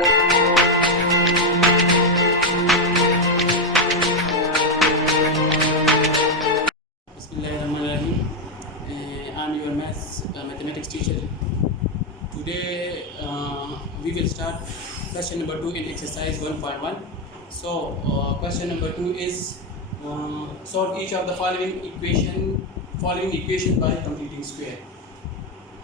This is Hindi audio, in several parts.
Bismillahirrahmanirrahim. I'm your mathematics teacher. Today we will start question number 2 in exercise 1.1. So question number 2 is solve each of the following equation by completing square.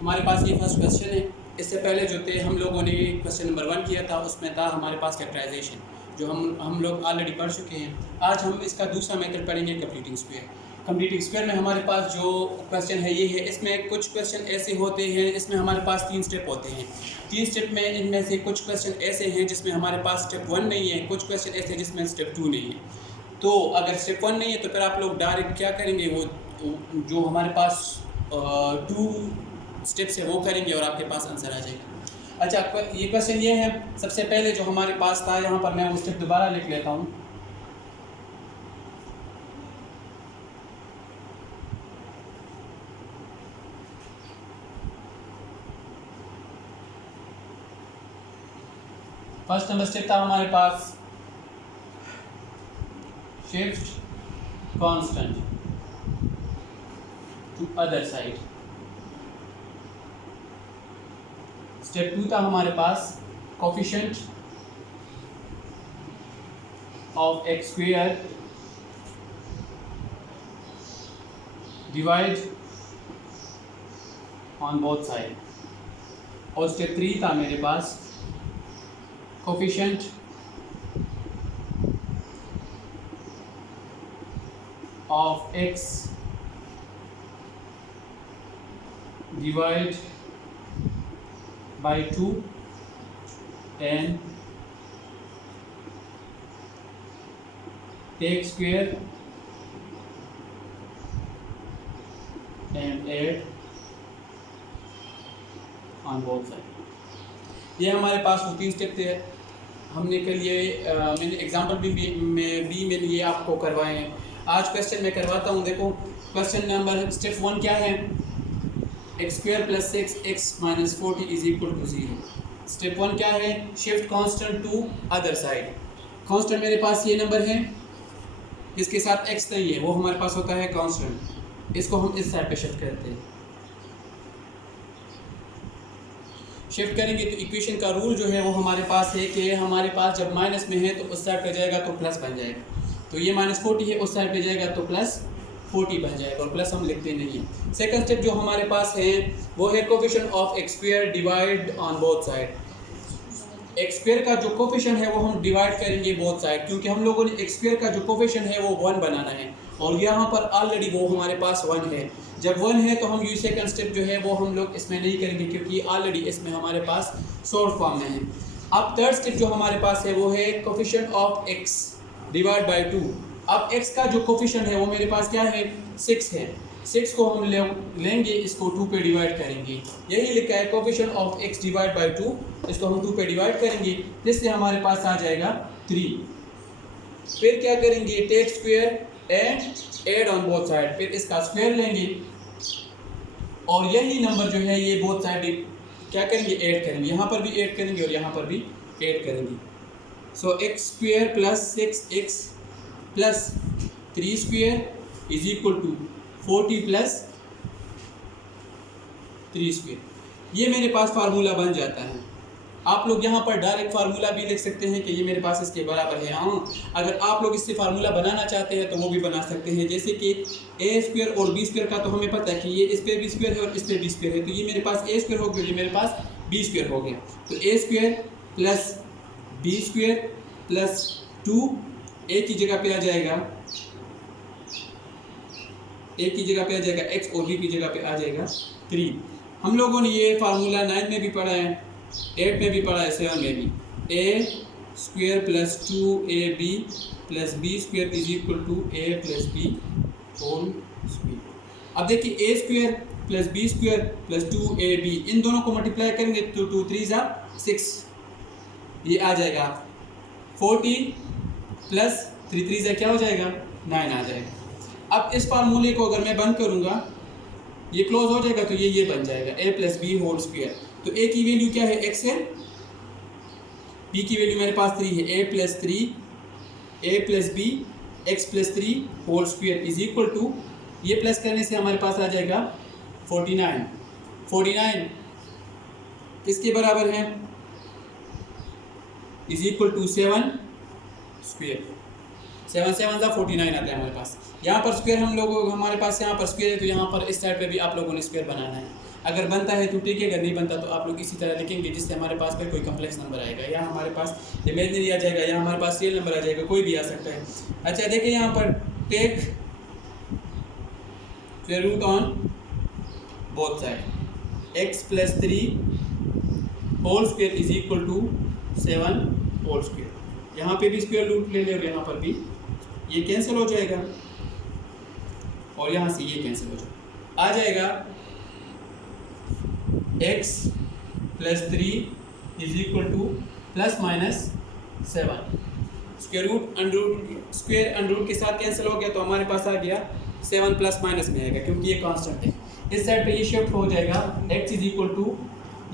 हमारे पास ये फर्स्ट क्वेश्चन है. इससे पहले जो थे हम लोगों ने क्वेश्चन नंबर 1 किया था, उसमें था हमारे पास फैक्टराइजेशन, जो हम लोग ऑलरेडी पढ़ चुके हैं. आज हम इसका दूसरा मेथड पढ़ेंगे, कंप्लीटिंग स्क्वायर. कंप्लीटिंग स्क्वायर में हमारे पास जो क्वेश्चन है ये है. इसमें कुछ क्वेश्चन ऐसे होते हैं, इसमें हमारे पास 3 स्टेप होते हैं. 3 स्टेप में इनमें से कुछ क्वेश्चन ऐसे हैं जिसमें हमारे पास स्टेप 1 नहीं है, कुछ क्वेश्चन ऐसे हैं जिसमें स्टेप 2 नहीं है. तो अगर स्टेप 1 नहीं है तो फिर आप लोग डायरेक्ट क्या करेंगे, वो जो हमारे पास 2 स्टेप्स है वो करेंगे और आपके पास आंसर आ जाएगा. अच्छा, ये क्वेश्चन ये है. सबसे पहले जो हमारे पास था, यहाँ पर मैं वो स्टेप दोबारा लिख लेता हूँ. फर्स्ट नंबर स्टेप था हमारे पास shift constant to other side. Step 2 था हमारे पास coefficient of x square divide on both side. और स्टेप 3 था मेरे पास coefficient of x divide by 2 and take square and add on both sides. ये हमारे पास वो 3 स्टेप थे. हमने के लिए मैंने एग्जांपल भी मैंने ये आपको करवाए हैं. आज क्वेश्चन मैं करवाता हूँ. देखो क्वेश्चन नंबर स्टेप 1 क्या है, x square plus 6x minus 40 is equal to 0. Step 1 क्या है, shift constant to other side. Constant मेरे पास ये नंबर है, इसके साथ x नहीं है, वो हमारे पास होता है कांस्टेंट. इसको हम इस साइड पे शिफ्ट करते हैं. शिफ्ट करेंगे तो इक्वेशन का रूल जो है वो हमारे पास है कि हमारे पास जब माइनस में है तो उस साइड पे जाएगा तो प्लस बन जाएगा. तो ये माइनस 40 है, उस साइड पे जाएगा तो प्लस 40 बन जाएगा, और प्लस हम लिखते नहीं हैं. सेकंड स्टेप जो हमारे पास है वो है coefficient of x square divide on both side. X square का जो कोफिशिएंट है वो हम डिवाइड करेंगे बोथ साइड, क्योंकि हम लोगों ने एक्स स्क्वायर का जो कोफिशिएंट है वो 1 बनाना है, और यहाँ पर ऑलरेडी वो हमारे पास 1 है. जब 1 है तो हम ये सेकंड स्टेप जो है वो हम लोग इसमें नहीं करेंगे, क्योंकि ऑलरेडी इसमें हमारे पास शॉर्ट फॉर्म में है. अब थर्ड स्टेप जो हमारे पास है वो है coefficient of x divide by 2. अब x का जो कोफिशिएंट है वो मेरे पास क्या है, 6 है. 6 को हम लेंगे, इसको 2 पे डिवाइड करेंगे. यही लिखा है coefficient of x divide by 2. इसको हम 2 पे डिवाइड करेंगे, जिससे हमारे पास आ जाएगा 3. फिर क्या करेंगे, take square and add on both side. फिर इसका स्क्वायर लेंगे और यही नंबर जो है ये बोथ साइड क्या करेंगे, ऐड करेंगे. यहाँ पर भी ऐड करेंगे और यहाँ पर भी ऐड करेंगे. So x square plus 6x plus 3 square is equal to 40 plus 3 square. ये मेरे पास फार्मूला बन जाता है. आप लोग यहाँ पर डायरेक्ट फार्मूला भी लिख सकते हैं कि ये मेरे पास इसके बराबर है. हाँ, अगर आप लोग इससे फार्मूला बनाना चाहते हैं तो वो भी बना सकते हैं. जैसे कि ए स्क्वायर और बी स्क्वायर का तो हमें पता है कि ये इस पर भी स्क्वायर है और इस पर भी स्क्वायर है, तो ये मेरे पास ए स्क्वायर हो गया, ये मेरे पास बी स्क्वायर हो गया. तो a square plus B square plus 2 a की जगह पे आ जाएगा, ए की जगह पे आ जाएगा x और b की जगह पे आ जाएगा 3. हम लोगों ने ये फार्मूला 9 में भी पढ़ा है, 8 में भी पढ़ा है, 7 में भी. A square plus 2ab plus B square is equal to a plus B whole square. अब देखिए a square plus B square plus 2ab, इन दोनों को मल्टीप्लाई करेंगे तो 2 3 6, ये आ जाएगा 40 प्लस 3 3 क्या हो जाएगा, 9 आ जाएगा. अब इस फार्मूले को अगर मैं बंद करूंगा, ये क्लोज हो जाएगा, तो ये बन जाएगा a plus B whole square. तो a की वैल्यू क्या है, x है, p की वैल्यू मेरे पास 3 है, a plus 3 a plus b x plus 3 whole square is equal to, ये प्लस करने से हमारे पास आ जाएगा 49। 49 किसके बराबर है, इज इक्वल टू 7 स्क्वायर। 7 7 का 49 आता है हमारे पास। यहाँ पर स्क्वायर हम लोगों हमारे पास यहाँ पर स्क्वायर है, तो यहाँ पर इस साइड पे भी आप लोगों ने स्क्वायर बनाना है। अगर बनता है तो ठीक है, अगर नहीं बनता तो आप लोग इसी तरह लिखेंगे जिससे हमारे पास फिर कोई कम्प्लेक्स नंबर आएगा, या हमारे पास इमेजिनरी आ जाएगा, या हमारे पास रियल नंबर आ जाएगा, कोई भी आ सकता है। अच्छा देखिए यहाँ पर take square root on both side, x plus 3 whole square is equal to 7 whole square. यहाँ पे भी स्क्वायर रूट ले ले और यहाँ पर भी ये कैंसिल हो जाएगा और यहाँ से ये कैंसिल हो जाएगा, आ जाएगा x plus 3 is equal to plus minus 7। Square root under के साथ कैंसिल हो गया, तो हमारे पास आ गया 7 प्लस माइनस में आएगा, क्योंकि ये कांस्टेंट है। इस साइड पे ये शिफ्ट हो जाएगा, x इज इक्वल टू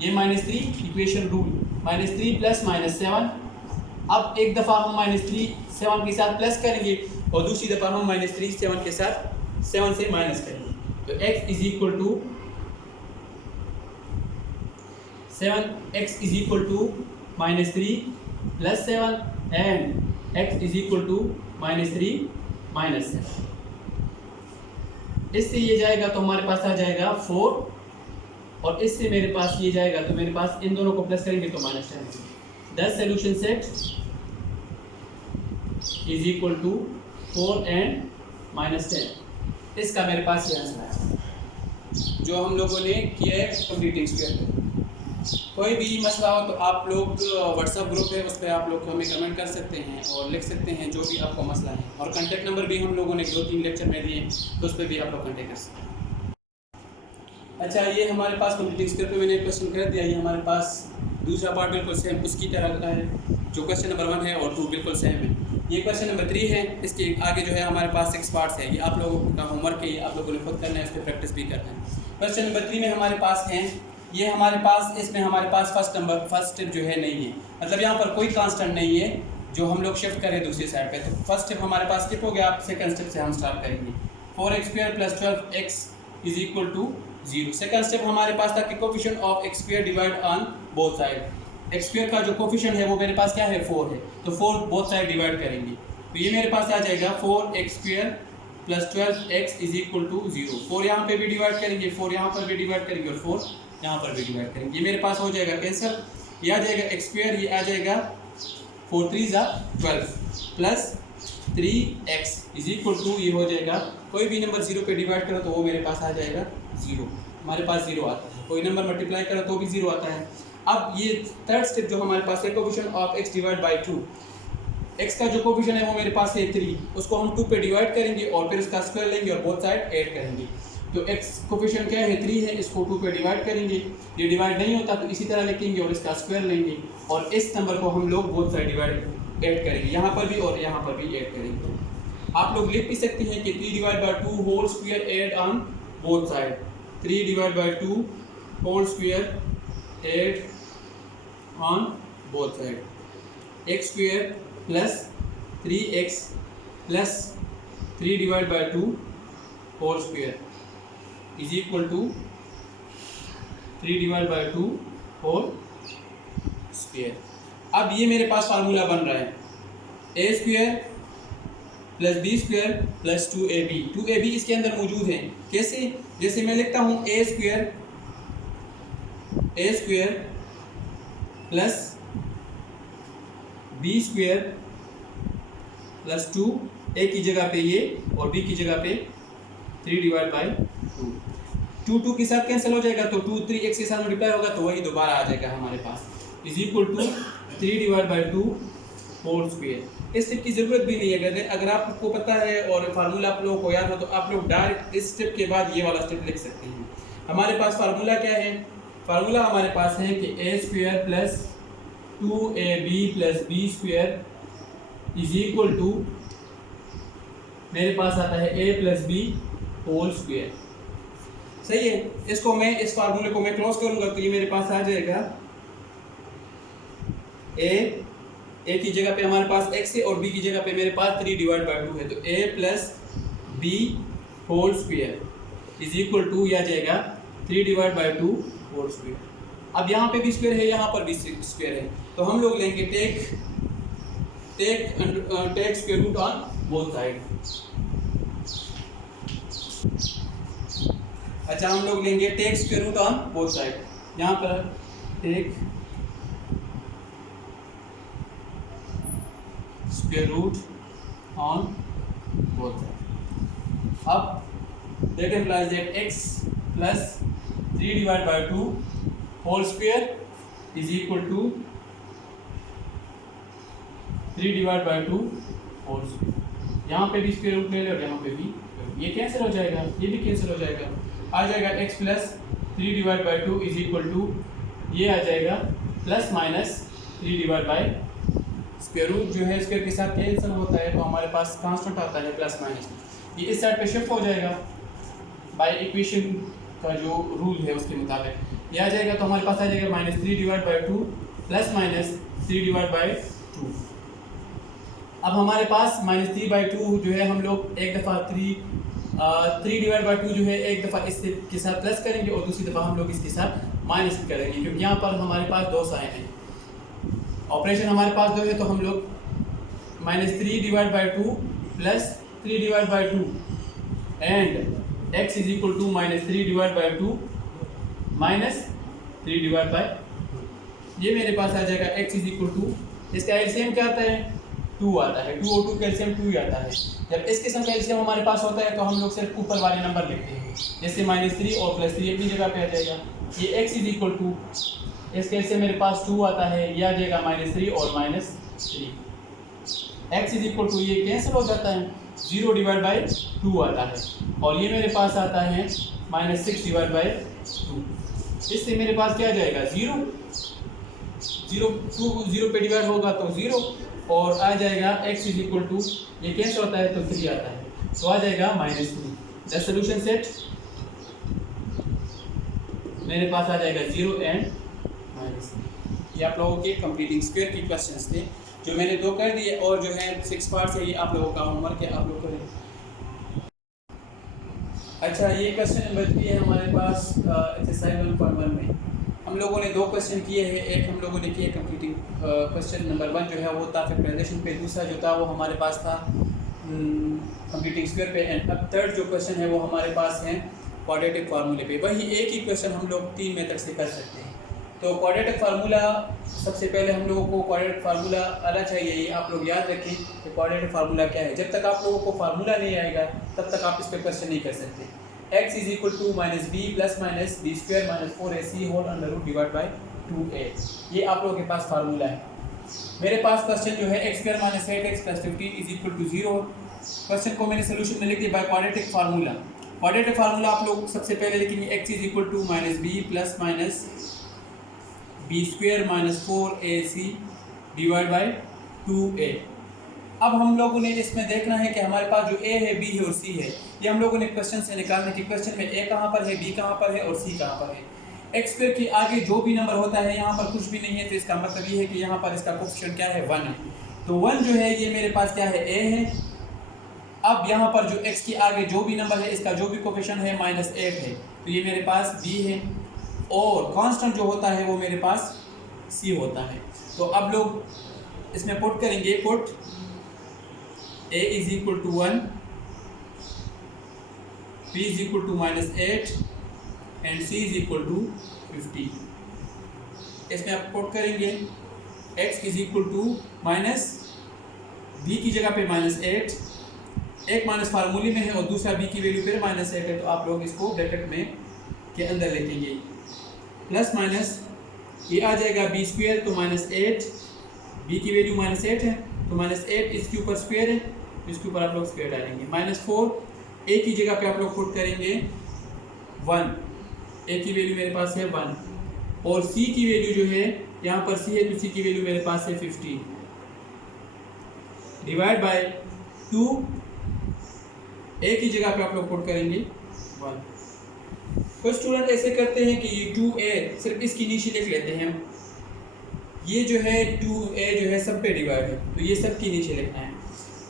ये -3 इक्वेशन रूल, -3 प्लस -7। अब एक दफ़ा हम -3 7 के साथ प्लस करेंगे और दूसरी दफ़ा हम -3 7 के साथ 7 से माइनस करेंगे, तो x is equal to 7x is equal to -3 plus 7 and x is equal to -3 minus 7। इससे ये जाएगा तो हमारे पास आ जाएगा 4, और इससे मेरे पास ये जाएगा तो मेरे पास इन दोनों को प्लस करेंगे तो -10। 10 solution set is equal to 4 and -10। इसका मेरे पास ये आंसर है जो हम लोगों ने किया है कंप्लीटिंग स्क्वायर। कोई भी मसला हो तो आप लोग व्हाट्सएप ग्रुप है, उस पर आप लोग हमें कमेंट कर सकते हैं और लिख सकते हैं जो भी आपको मसला है, और कांटेक्ट नंबर भी हम लोगों ने 2-3 लेक्चर में दिए, तो उस पर भी आप लोग कांटेक्ट कर सकते हैं। अच्छा ये हमारे पास कंप्लीटिंग स्क्वायर पे मैंने क्वेश्चन कर दिया, ये हमारे पास दूसरा पार्ट बिल्कुल सेम उसकी तरह का है, जो क्वेश्चन नंबर 1 है और 2 बिल्कुल सेम है। ये क्वेश्चन नंबर 3 है, इसके आगे जो है हमारे पास 6 पार्ट्स है, ये आप लोगों का होमवर्क है, ये आप लोगों ने खुद करना है, इस पर प्रैक्टिस भी करना है। क्वेश्चन नंबर 3 में हमारे पास है, ये हमारे पास इसमें हमारे पास फर्स्ट स्टेप जो है नहीं है, मतलब यहाँ पर कोई कांस्टेंट नहीं है जो हम लोग शिफ्ट करें दूसरी साइड पे, तो फर्स्ट स्टेप हमारे पास स्किप हो गया। आप सेकंड स्टेप से हम स्टार्ट करेंगे। 4x square plus 12x is equal to 0। Second step हमारे पास था कि coefficient of x square divide on both side. x square का जो कोफिशिएंट है वो मेरे पास क्या है 4 है, तो 4 बोथ साइड डिवाइड करेंगे, तो ये मेरे पास आ जाएगा 4x square plus 12x is equal to 0। 4 यहाँ पे भी डिवाइड करेंगे, 4 यहाँ पर भी डिवाइड करेंगे और 4 यहाँ पर भी डिवाइड करेंगे, ये मेरे पास हो जाएगा कैंसिल। ये आ जाएगा x स्क्वायर, ये आ जाएगा 4 3 12 plus 3x is equal to, ये हो जाएगा कोई भी नंबर 0 पे डिवाइड करो तो वो मेरे पास आ जाएगा 0, हमारे पास 0 आता है। कोई नंबर मल्टीप्लाई करो तो भी 0 आता है। अब ये थर्ड स्टेप जो हमारे पास है, coefficient of x divide by 2। x का जो कोफिशिएंट है वो मेरे पास है 3, उसको हम 2 पे डिवाइड करेंगे और फिर उसका स्क्वायर लेंगे और बोथ साइड ऐड करेंगे। तो x कोफिशिएंट क्या है 3 है, इसको 2 पे डिवाइड करेंगे, ये डिवाइड नहीं होता तो इसी तरह लिखेंगे और इसका स्क्वायर लेंगे और इस नंबर को हम लोग बोथ साइड डिवाइड ऐड करेंगे, यहाँ पर भी और यहाँ पर भी ऐड करेंगे। आप लोग लिख भी सकते हैं कि 3 divide by 2 whole square add on both side, 3 divide by 2 whole square add on both side, x square plus 3x plus 3 divide by 2 whole square is equal to 3 divide by 2 whole square. अब ये मेरे पास फार्मूला बन रहा है, a square plus B square plus 2ab। 2ab इसके अंदर मौजूद है, कैसे? जैसे मैं लिखता हूँ a square plus B square plus 2, a की जगह पे ये और b की जगह पे 3 डिवाइड बाई 2 2 के साथ कैंसिल हो जाएगा, तो 2 3x के साथ मल्टीप्लाई होगा तो वही दोबारा आ जाएगा हमारे पास, is equal to 3 divide by 2 whole square. इस स्टेप की ज़रूरत भी नहीं है, अगर आपको पता है और फार्मूला आप लोगों को याद हो तो आप लोग डायरेक्ट इस स्टेप के बाद ये वाला स्टेप लिख सकते हैं। हमारे पास फार्मूला क्या है? फार्मूला हमारे पास है कि a square plus 2ab plus B square is equal to, मेरे पास आता है a plus B whole square. सही है, इसको मैं इस फार्मूले को मैं क्लोज करूंगा तो ये मेरे पास आ जाएगा a ए की जगह पे हमारे पास x है और b की जगह पे मेरे पास 3 डिवाइड बाई 2 है, तो a plus B whole square is equal to यह आ जाएगा 3 डिवाइड बाई 2 होल स्क्वायर। अब यहाँ पे भी स्क्वायर है, यहाँ पर भी स्क्वायर है, तो हम लोग लेंगे take square root on both side. अच्छा, हम लोग लेंगे take square root on both side. यहाँ पर take square root on both side. अब that implies that x plus 3 divided by 2 whole square is equal to 3 divided by 2 whole square। यहाँ पे भी स्क्वायर रूट ले लो और यहाँ पे भी, ये कैंसिल हो जाएगा, ये भी कैंसिल हो जाएगा, आ जाएगा x plus 3 divide by 2 is equal to ये आ जाएगा plus minus 3 divide by square root जो है स्क्वायर के साथ कैंसिल होता है, तो हमारे पास कांस्टेंट आता है प्लस माइनस। ये इस साइड पे शिफ्ट हो जाएगा बाय इक्वेशन का जो रूल है उसके मुताबिक, ये आ जाएगा, तो हमारे पास आ जाएगा minus 3 divide by 2 plus minus 3 divide by 2। अब हमारे पास माइनस 3 बाई 2 जो है हम लोग एक दफ़ा 3 डिवाइड बाई 2 जो है एक दफ़ा इससे के साथ प्लस करेंगे और दूसरी दफ़ा हम लोग इसके साथ माइनस करेंगे, क्योंकि यहाँ पर हमारे पास दो साइन हैं, ऑपरेशन हमारे पास दो है, तो हम लोग minus 3 divide by 2 plus 3 divide by 2 and x is equal to minus 3 divide by 2 minus 3 divide by, ये मेरे पास आ जाएगा x इज इक्वल टू, इसका एलसीएम क्या आता है 2 आता है, 2 और 2 का एलसीएम 2 ही आता है। जब इस किस्म का एलसीएम हमारे पास होता है तो हम लोग सिर्फ ऊपर वाले नंबर लिखते हैं, जैसे माइनस 3 और प्लस 3 अपनी जगह पे आ जाएगा। ये x इज इक्वल टू, इसके एलसीएम मेरे पास 2 आता है, ये आ जाएगा माइनस 3 और minus 3। x is equal to ये कैंसिल हो जाता है, 0 डिवाइड बाई 2 आता है, और ये मेरे पास आता है माइनस 6 डिवाइड बाई 2। इससे मेरे पास क्या आ जाएगा 0 पे डिवाइड होगा तो 0, और आ जाएगा x इज इक्वल टू ये कैंसिल होता है तो 3 आता है, तो आ जाएगा माइनस 3। द सोल्यूशन सेट मेरे पास आ जाएगा 0 एंड माइनस 3। ये आप लोगों के कंप्लीटिंग स्क्वायर की क्वेश्चंस थे जो मैंने 2 कर दिए, और जो है 6 पार्ट्स है, ये आप लोगों का होमवर्क है, आप लोग करें। अच्छा, ये क्वेश्चन नंबर 3 है हमारे पास एक्सरसाइज 1.1 में हम लोगों ने 2 क्वेश्चन किए हैं। एक हम लोगों ने किए कंप्लीटिंग क्वेश्चन नंबर 1 जो है वो था फैक्टराइजेशन पे, दूसरा जो था वो हमारे पास था कंप्लीटिंग स्क्वायर पे, एंड अब थर्ड जो क्वेश्चन है वो हमारे पास है क्वाड्रेटिक फार्मूले पे। वही एक ही क्वेश्चन हम लोग 3 मेथड से कर सकते हैं। तो क्वाड्रेटिक फार्मूला, सबसे पहले हम लोगों को क्वाड्रेटिक फार्मूला आना चाहिए, ये आप लोग याद रखें कि क्वाड्रेटिक फार्मूला क्या है। जब तक आप लोगों को फार्मूला नहीं आएगा तब तक आप इस पर क्वेश्चन नहीं कर सकते। x is equal to minus B plus minus B square minus 4ac whole under root divide by 2a, ये आप लोगों के पास फार्मूला है। मेरे पास क्वेश्चन जो है x स्क्वायर minus 8x plus 15 is equal to 0। Question को मैंने सोल्यूशन में लिख दिया by quadratic formula. Quadratic formula आप लोग सबसे पहले लिखेंगे x is equal to minus B plus minus B square minus 4ac divide by 2a। अब हम लोगों ने इसमें देखना है कि हमारे पास जो a है, b है और c है, ये हम लोगों ने क्वेश्चन से निकालने की, क्वेश्चन में a कहाँ पर है, b कहाँ पर है और c कहाँ पर है। x स्क्वायर के आगे जो भी नंबर होता है यहाँ पर कुछ भी नहीं है, तो इसका मतलब ये है कि यहाँ पर इसका कोएफिशिएंट क्या है 1 है। तो 1 जो है ये मेरे पास क्या है a है। अब यहाँ पर जो x के आगे जो भी नंबर है इसका जो भी कोएफिशिएंट है -8 है, तो ये मेरे पास b है, और कांस्टेंट जो होता है वो मेरे पास c होता है। तो अब लोग इसमें पुट करेंगे, put a is equal to 1, b is equal to -8 and c is equal to 50। इसमें आप पुट करेंगे x is equal to minus b की जगह पे -8, एक माइनस फार्मूले में है और दूसरा b की वैल्यू फिर -8 है, तो आप लोग इसको ब्रैकेट में के अंदर लिखेंगे, प्लस माइनस ये आ जाएगा b स्क्वायर तो -8, b की वैल्यू -8 है तो -8 इसके ऊपर स्क्वायर है, इसके ऊपर आप लोग स्क्वायर डालेंगे, -4 a की जगह पे आप लोग पुट करेंगे 1, a की वैल्यू मेरे पास है 1, और c की वैल्यू जो है यहाँ पर c है तो c की वैल्यू मेरे पास है 50 डिवाइड बाय 2, a की जगह पे आप लोग पुट करेंगे 1। कुछ स्टूडेंट ऐसे करते हैं कि ये 2a सिर्फ इसकी नीचे लिख लेते हैं, ये जो है 2a जो है सब पे डिवाइड है, तो ये सब के नीचे लिखना है।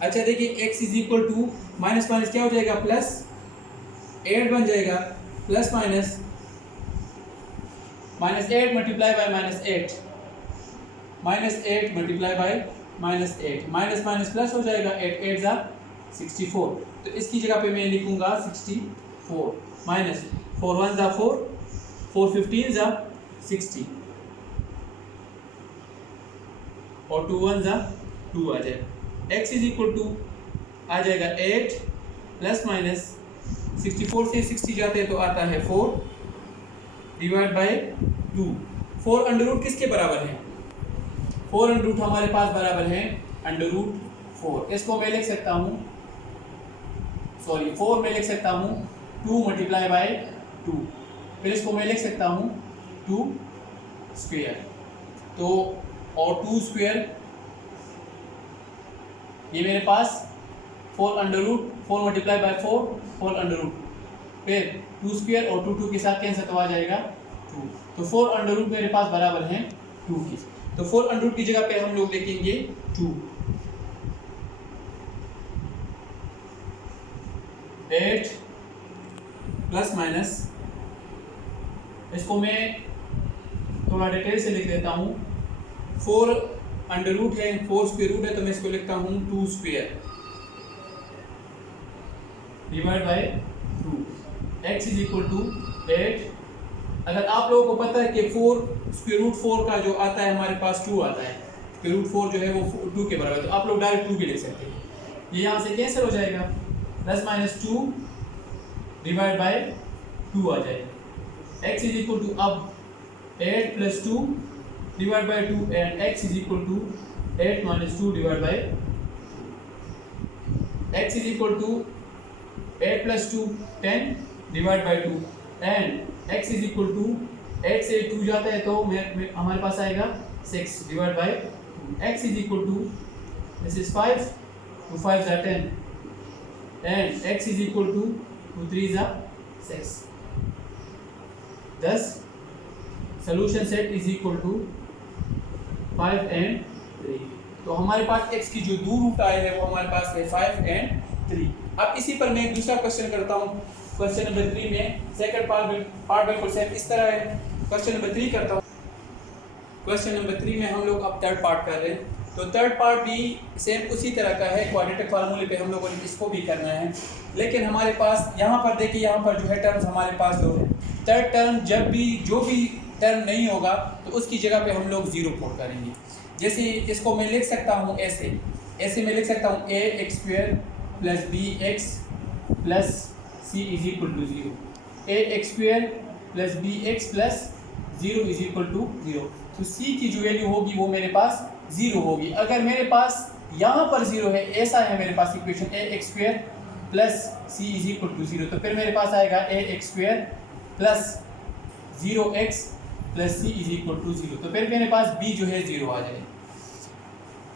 अच्छा देखिए x is equal to minus minus क्या हो जाएगा, प्लस 8 बन जाएगा, plus minus -8 multiply by -8, -8 multiply by -8, minus minus plus हो जाएगा, 8 8 जा 64, तो इसकी जगह पे मैं लिखूंगा 64 माइनस 4 1 जा 4, 4 15 जा 60 और 2 1 जा 2 आ जाएगा। x इज इक्वल टू आ जाएगा 8 प्लस माइनस 64 से 60 जाते हैं तो आता है 4 डिवाइड बाय 2। 4 अंडर रूट किसके बराबर है, 4 अंडर रूट हमारे पास बराबर है अंडर रूट 4। इसको मैं लिख सकता हूँ, सॉरी 4 में लिख सकता हूँ 2 मल्टीप्लाई बाय 2, फिर इसको मैं लिख सकता हूँ 2 स्क्वायर, तो और 2 स्क्वायर ये मेरे पास 4 under root 4 multiply by 4 4 under root, फिर 2 स्क्वायर और 2 2 के साथ कैंसिल तो आ जाएगा 2, तो 4 अंडर रूट मेरे पास बराबर हैं 2 की, तो 4 अंडर रूट की जगह पे हम लोग लिखेंगे 2। 8 प्लस माइनस, इसको मैं थोड़ा डिटेल से लिख देता हूँ, 4 अंडर रूट है, 4 स्क्वायर रूट है, तो मैं इसको लिखता हूँ 2 square divide by 2, x is equal to 8। अगर आप लोगों को पता है कि 4 स्क्वायर रूट 4 का जो आता है हमारे पास 2 आता है, स्क्वायर रूट 4 जो है वो 2 के बराबर है, तो आप लोग डायरेक्ट 2 भी लिख सकते हैं, ये यहाँ से कैंसिल हो जाएगा, प्लस माइनस 2 डिवाइड बाय 2 आ जाएगा। x इज इक्वल टू अब 8 plus 2 divide by 2 and x is equal to 8 minus 2 divide by, x is equal to 8 plus 2 10 divide by 2 and x is equal to 8 से 2 जाता है तो हमारे पास आएगा 6 divide by 2, x is equal to this is 5 2 5 जा 10 and x is equal to 2 3 जा 6, thus solution set is equal to 5 and 3। तो हमारे पास x की जो दो रूट आए हैं वो हमारे पास है 5 and 3। अब इसी पर मैं दूसरा क्वेश्चन करता हूँ, क्वेश्चन नंबर 3 में सेकंड पार्ट बिल्कुल सेम इस तरह है। क्वेश्चन नंबर 3 करता हूँ, क्वेश्चन नंबर 3 में हम लोग अब थर्ड पार्ट कर रहे हैं, तो थर्ड पार्ट भी सेम उसी तरह का है, क्वाड्रेटिक फार्मूले पे हम लोगों ने इसको भी करना है, लेकिन हमारे पास यहाँ पर देखिए, यहाँ पर जो है टर्म्स हमारे पास दो है। थर्ड टर्म जब भी जो भी टर्म नहीं होगा तो उसकी जगह पे हम लोग 0 पुट करेंगे। जैसे इसको मैं लिख सकता हूँ ऐसे मैं लिख सकता हूँ ax² plus bx plus c is equal to 0, ax² plus bx plus 0 is equal to 0। तो c की जो वैल्यू होगी वो मेरे पास 0 होगी। अगर मेरे पास यहाँ पर 0 है, ऐसा है मेरे पास equation ax² plus c is equal to 0, तो फिर मेरे पास आएगा ax² प्लस 0x प्लस c इज इक्वल टू 0, तो फिर मेरे पास b जो है 0 आ जाएगा।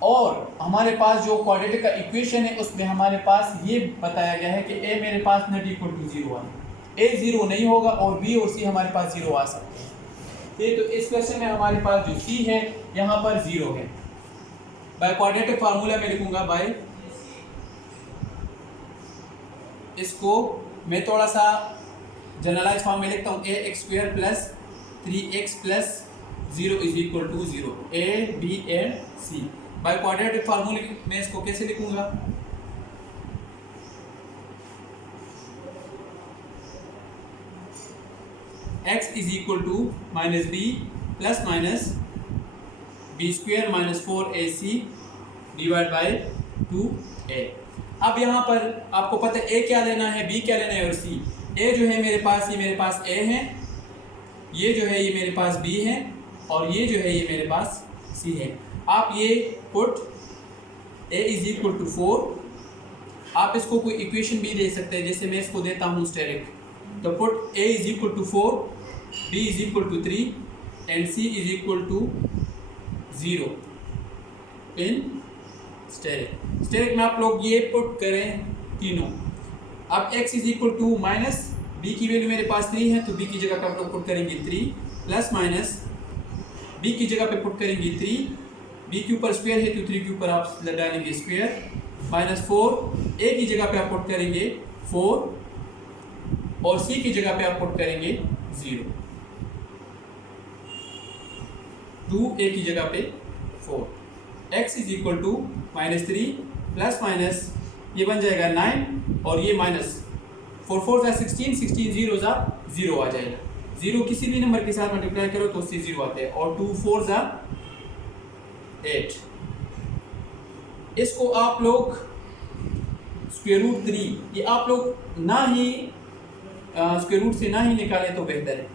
और हमारे पास जो क्वाड्रेटिक का इक्वेशन है उसमें हमारे पास ये बताया गया है कि a मेरे पास नॉट इक्वल टू 0 आ, a 0 नहीं होगा और b और c हमारे पास 0 आ सकते हैं। तो इस क्वेश्चन में हमारे पास जो c है यहाँ पर 0 है। बाय क्वाड्रेटिक फार्मूला में लिखूंगा, बाय इसको मैं थोड़ा सा जनरलाइज फॉर्म में लिखता हूँ, ax² plus 3x plus 0 is equal to 0, a b and c। By quadratic फार्मूले में इसको कैसे लिखूंगा, x is equal to minus b plus minus b² minus 4ac divide by 2a। अब यहाँ पर आपको पता है a क्या लेना है, b क्या लेना है और c। a जो है मेरे पास, ये मेरे पास a है, ये जो है ये मेरे पास b है और ये जो है ये मेरे पास c है। आप ये put a is equal to 4, आप इसको कोई इक्वेशन भी दे सकते हैं, जैसे मैं इसको देता हूँ स्टेरिक, तो put a is equal to 4, b is equal to 3 and c is equal to 0 in asterisk. Asterisk में आप लोग ये पुट करें तीनों। अब x is equal to minus b की वैल्यू मेरे पास 3 है, तो b की जगह पर आप लोग पुट करेंगे 3 प्लस माइनस बी की जगह पे पुट करेंगे 3, बी के ऊपर स्क्वायर है तो 3 के ऊपर आप डालेंगे स्क्वायर, -4, ए की जगह पे आप पुट करेंगे 4 और सी की जगह पे आप पुट करेंगे 0, 2 ए की जगह पे 4, x is equal to -3 plus minus ये बन जाएगा 9 और ये माइनस 4 4 ज़ा 16, 16 0 ज़ा 0 आ जाएगा। 0 किसी भी नंबर के साथ मल्टीप्लाई करो तो उससे 0 आते हैं और 2 4 ज़ा 8। इसको आप लोग स्क्वायर रूट 3, ये आप लोग ना ही स्क्वायर रूट से ना ही निकालें तो बेहतर है,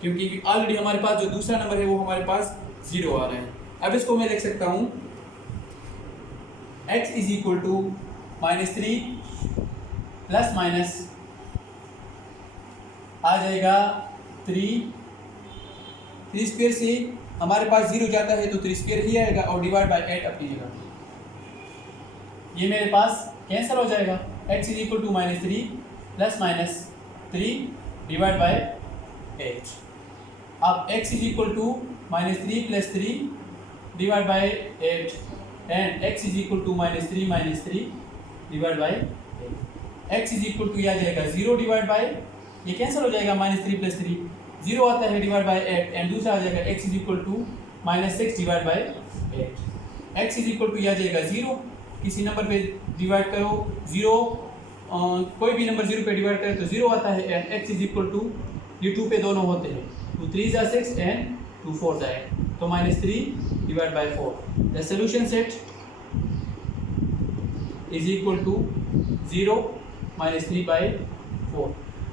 क्योंकि ऑलरेडी हमारे पास जो दूसरा नंबर है वो हमारे पास 0 आ रहा है। अब इसको मैं लिख सकता हूँ x is equal to -3 plus minus आ जाएगा 3 स्क्वायर से हमारे पास 0 जाता है तो 3 स्क्वायर ही आएगा और डिवाइड बाय 8 अपनी जगह, ये मेरे पास कैंसिल हो जाएगा। x is equal to -3 plus minus 3 divide by 8। अब x is equal to -3 plus 3 divide by 8 and x is equal to -3 divide by 8। x is equal to यह आ जाएगा 0 डिवाइड बाय, ये कैंसिल हो जाएगा, -3 प्लस 3 0 आता है डिवाइड बाय 8 एंड दूसरा आ जाएगा x is equal to -6 divide by 8। x is equal to यह आ जाएगा 0, किसी नंबर पे डिवाइड करो 0, कोई भी नंबर 0 पे डिवाइड करें तो 0 आता है and x is equal to ये 2 पे दोनों होते हैं, 2 3 ज़ा 6 एंड 2 4 ज़ा 8 तो -3 divide by 4। The solution set is equal to 0 -3 by 4।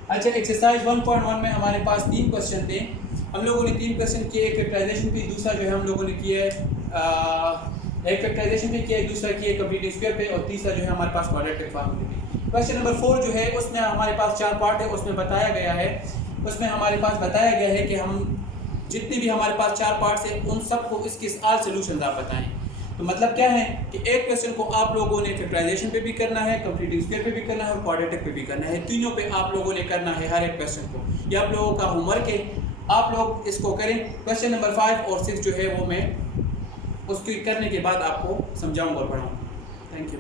अच्छा, एक्सरसाइज 1.1 में हमारे पास 3 क्वेश्चन थे। हम लोगों ने 3 क्वेश्चन किए, एक फैक्टराइजेशन पे, दूसरा जो है हम लोगों ने किया है एक फैक्टराइजेशन पे किया, एक दूसरा किया कंप्लीट स्क्वायर पे और तीसरा जो है हमारे पास क्वाड्रेटिक फॉर्मूले पे। क्वेश्चन नंबर 4 जो है उसमें हमारे पास 4 पार्ट है, उसमें बताया गया है कि हम जितने भी हमारे पास 4 पार्ट्स हैं उन सबको इसके सारे सॉल्यूशंस आप बताएं। तो मतलब क्या है कि एक क्वेश्चन को आप लोगों ने फैक्टराइजेशन पे भी करना है, कंप्लीट स्क्वायर पे भी करना है और क्वाड्रेटिक पे भी करना है, तीनों पे आप लोगों ने करना है हर एक क्वेश्चन को। ये आप लोगों का होमवर्क है, आप लोग इसको करें। क्वेश्चन नंबर 5 और 6 जो है वो मैं उसके करने के बाद आपको समझाऊंगा और पढ़ाऊंगा। Thank you.